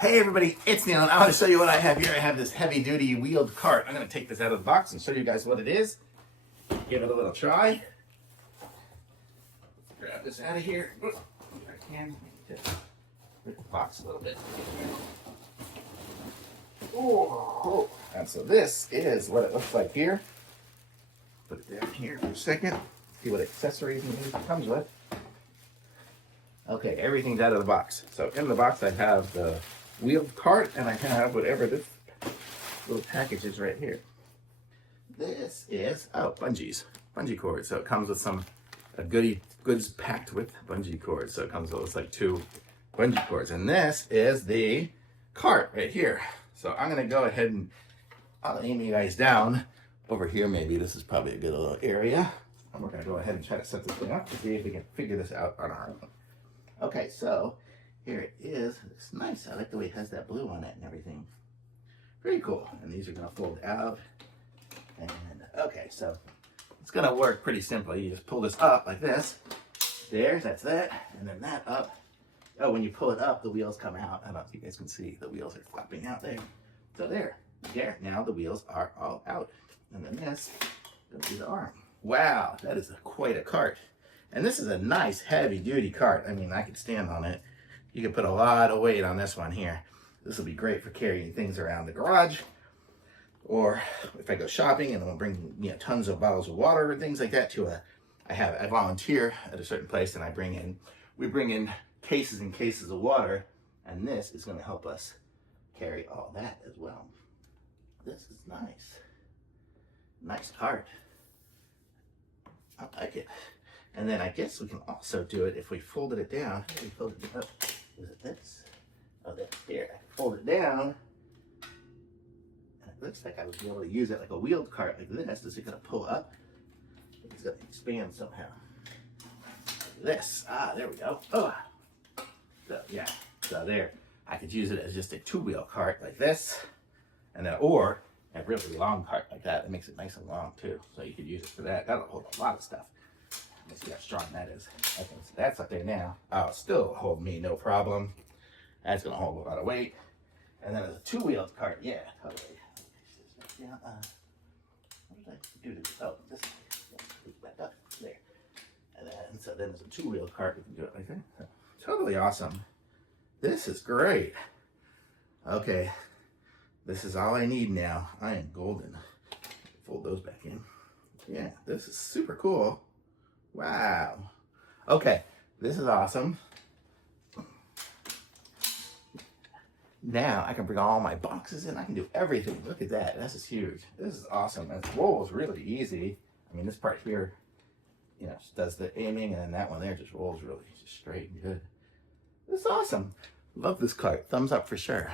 Hey everybody, it's Neil, and I want to show you what I have here. I have this heavy-duty wheeled cart. I'm going to take this out of the box and show you guys what it is. Give it a little try. Grab this out of here. If I can, just break the box a little bit. Oh, and so this is what it looks like here. Put it down here for a second. See what accessories and things it comes with. Okay, everything's out of the box. So in the box I have the wheeled cart, and I have whatever this little package is right here. This is, bungees, bungee cords. So it comes with some goods packed with bungee cords. So it comes with like 2 bungee cords. And this is the cart right here. So I'm gonna go ahead and I'll aim you guys down over here. Maybe this is probably a good little area. And we're gonna go ahead and try to set this thing up to see if we can figure this out on our own. Okay, so here it is. It's nice. I like the way it has that blue on it and everything. Pretty cool. And these are going to fold out. And okay, so it's going to work pretty simply. You just pull this up like this. That's that. And then that up. Oh, when you pull it up, the wheels come out. I don't know if you guys can see. The wheels are flapping out there. So there. Now the wheels are all out. And then this goes to the arm. Wow, that is quite a cart. And this is a nice heavy-duty cart. I mean, I could stand on it. You can put a lot of weight on this one here. This will be great for carrying things around the garage, or if I go shopping and I'll bring tons of bottles of water and things like that to I volunteer at a certain place, and we bring in cases and cases of water, and this is going to help us carry all that as well. This is nice cart. I like it. And then I guess we can also do it if we folded it down. How do we fold it up? Is it this? Oh, that's here. Fold it down. And it looks like I would be able to use it like a wheeled cart like this. Is it going to pull up? It's going to expand somehow. Like this. There we go. Oh. So, yeah. So there. I could use it as just a 2-wheel cart like this. And then, or a really long cart like that. It makes it nice and long too. So you could use it for that. That'll hold a lot of stuff. Let's see how strong that is. Okay, so that's up there now. Oh, still hold me, no problem. That's gonna hold a lot of weight. And then there's a 2-wheeled cart. Yeah, totally. Okay, what did I do to this? Oh, this back up there. And then there's a 2-wheeled cart. We can do it like that. So, totally awesome. This is great. Okay, this is all I need now. I am golden. Fold those back in. Yeah, this is super cool. Wow. Okay, this is awesome. Now I can bring all my boxes in. I can do everything. Look at that. This is huge. This is awesome. And it rolls really easy. I mean, this part here, just does the aiming, and then that one there just rolls really just straight and good. This is awesome. Love this cart. Thumbs up for sure.